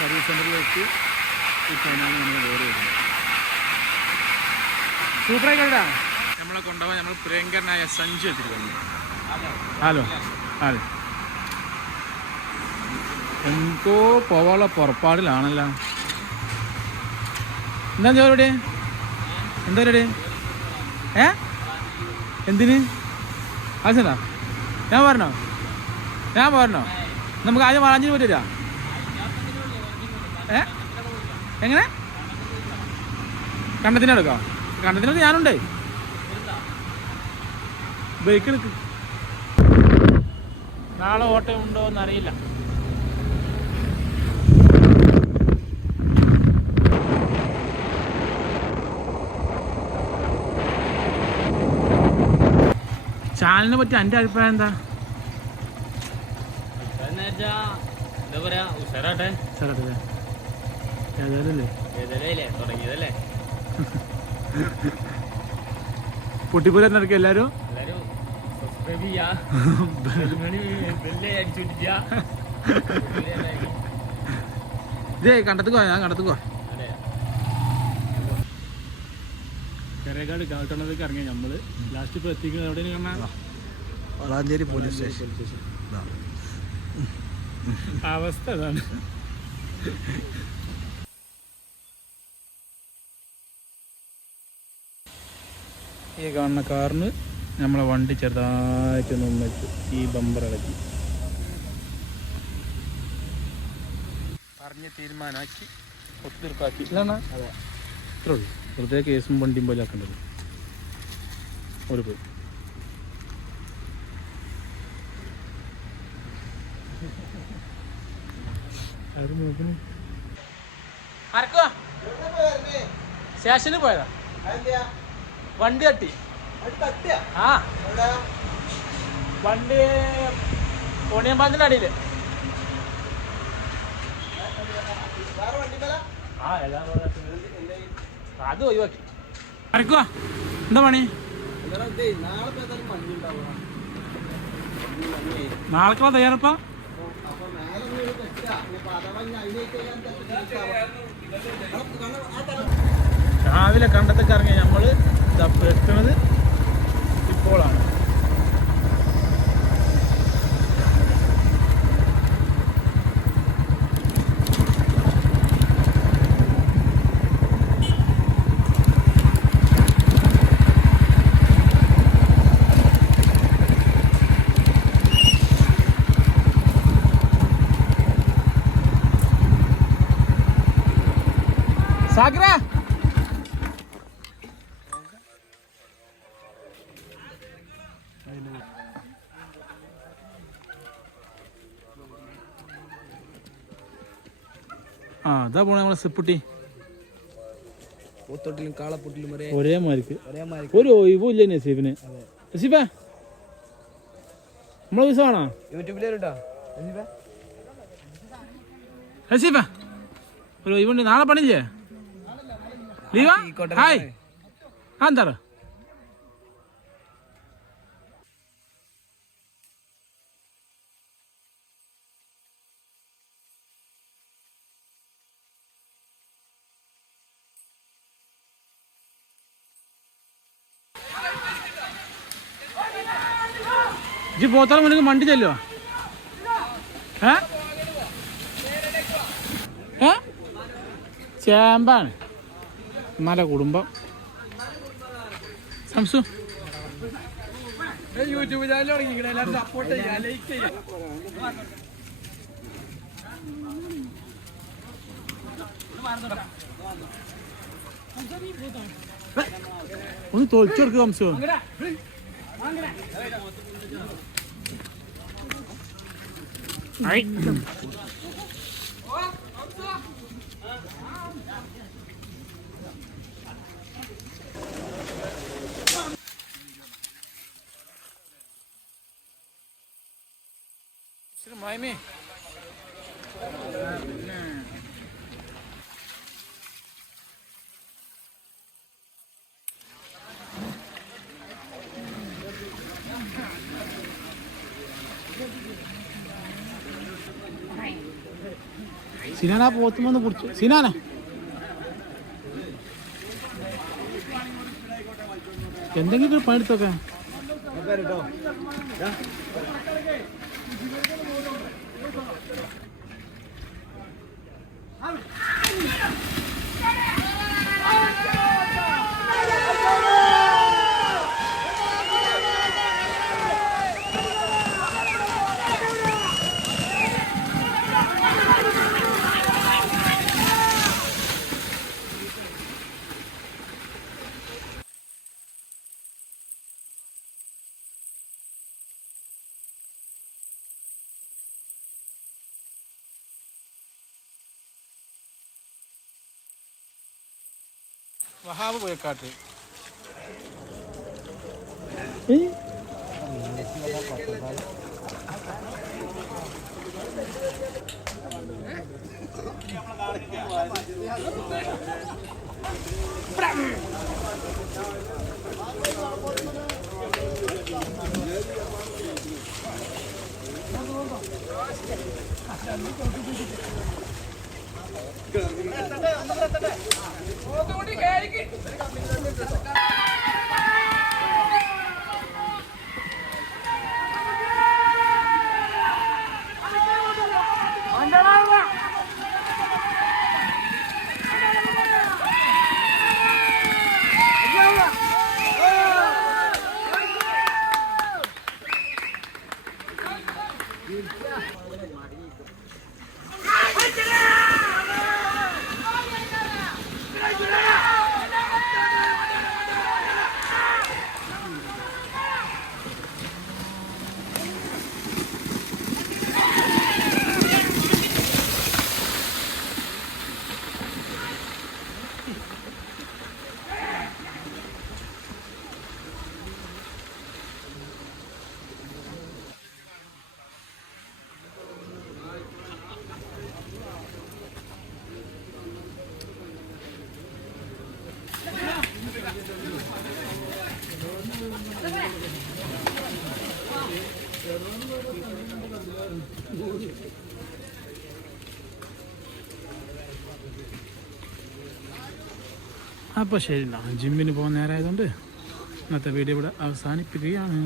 Service സെന്ററിലേക്ക് ഇട്ടാണ് നമ്മൾ ലോറി വരുന്നത് സൂപ്പറായി നമ്മളെ കൊണ്ടുപോകാൻ നമ്മൾ പ്രിയങ്കരനായ സഞ്ജു എത്തിരിക്കുന്നു ഹലോ ഹലോ എന്തോ പോവാനുള്ള പുറപ്പാടിലാണല്ലോ. എന്താ ചോരോടെ എന്താ പരിപാടി? ഏ? എന്തിന്? ആവശ്യണ്ടാ ഞാൻ പറഞ്ഞോ ഞാൻ പറഞ്ഞോ നമുക്ക് ആദ്യം വളഞ്ഞിന് പറ്റില്ല ഏ? എങ്ങനെ? കണ്ടത്തിനെടുക്കാം കണ്ടത്തിനടുത്ത് ഞാനുണ്ട്. ബൈക്ക് എടുക്ക്. നാളെ ഓട്ടം ഉണ്ടോ എന്നറിയില്ല. ചാനലിനെ പറ്റി എന്റെ അഭിപ്രായം എന്താ? പറയാ ഉഷാറാട്ടെ. നടക്കുക എല്ലാവരും എല്ലാരും? സബ്സ്ക്രൈബ് ചെയ്യാ. ബെല്ലുമണി ബെല്ല് അടിച്ചുപിടിച്ചാ ഇതേ കണ്ടത്തുക്കോ ഞാൻ കണ്ടത്തുക്കോ കരേക്കാട് കാട്ടണതൊക്കെ ഇറങ്ങി നമ്മൾ? ലാസ്റ്റ് ഇപ്പൊ എത്തിക്കുന്നത് എവിടെയാണ് കാണാൻ വളാഞ്ചേരി പോലീസ് സ്റ്റേഷൻ അവസ്ഥ അതാണ്. ഈ കാണുന്ന കാറിന് നമ്മളെ വണ്ടി ചെറുതായിട്ട് വെച്ചു ഈ ബമ്പർ ഇളക്കി. പറഞ്ഞ് തീരുമാനമാക്കി ഒത്തുതീർപ്പാക്കി. ഇല്ലാണ അതെ. ഇത്രേ ഉള്ളൂ. വെറുതെ കേസും വണ്ടിയും പോലെ ആക്കേണ്ടത്. ഒരു പോയി. സ്റ്റേഷനിൽ പോയതാ? വണ്ടി തട്ടി. ആ. വണ്ടി ഓണിയമ്പാന്തിന്റെ അടിയിൽ. ആ എല്ലാം അത് ഒഴിവാക്കി. അരക്കുക എന്താ പണി? നാളെ തയ്യാറപ്പാ രാവിലെ കണ്ടത്തേക്ക് ഇറങ്ങി നമ്മൾ എത്തുന്നത് ഇപ്പോഴാണ് സാഗര! ആ അതാ പോണേ നമ്മളെ സിപ്പുട്ടി. പൂത്തൊട്ടിലും കാളപ്പൊട്ടിലും ഒരേ ഒരേ മാർക്ക് ഒരേ മാതിരി ഒരു ഒഴിവില്ല നസീഫിന് നസീഫേ നമ്മളെ ദിവസമാണോ ആണോ വരും നസീഫേ ഒരു ഒഴിവുണ്ട്. നാളെ പണിയില്ലേ? ലീവാ? ഹായ്. ആ എന്താണ് ഇജ്ജ് പോത്താളം മുന്നിൽ മണ്ടി ചെല്ലോ ഏ? ഏ? ചേമ്പാണ്. നല്ല കുടുംബം. സംസു. യൂട്യൂബ് ചാനൽ തുടങ്ങിക്കണേ എല്ലാവരും സപ്പോർട്ട് ചെയ്യാം ലൈക്ക് ചെയ്യാം ഒന്ന് Alright? Sirmay mı? Thank you. സിനാന പോത്തുമെന്ന് പിടിച്ചു. സിനാന. എന്തെങ്കിലും പണിയെടുത്തൊക്കെ. Wahab പോയക്കാട്ട് Hadi lan! അപ്പോൾ ശരി ജിമ്മിന് പോകുന്ന നേരമായതുകൊണ്ട് ഇന്നത്തെ വീഡിയോ ഇവിടെ അവസാനിപ്പിക്കുകയാണ്.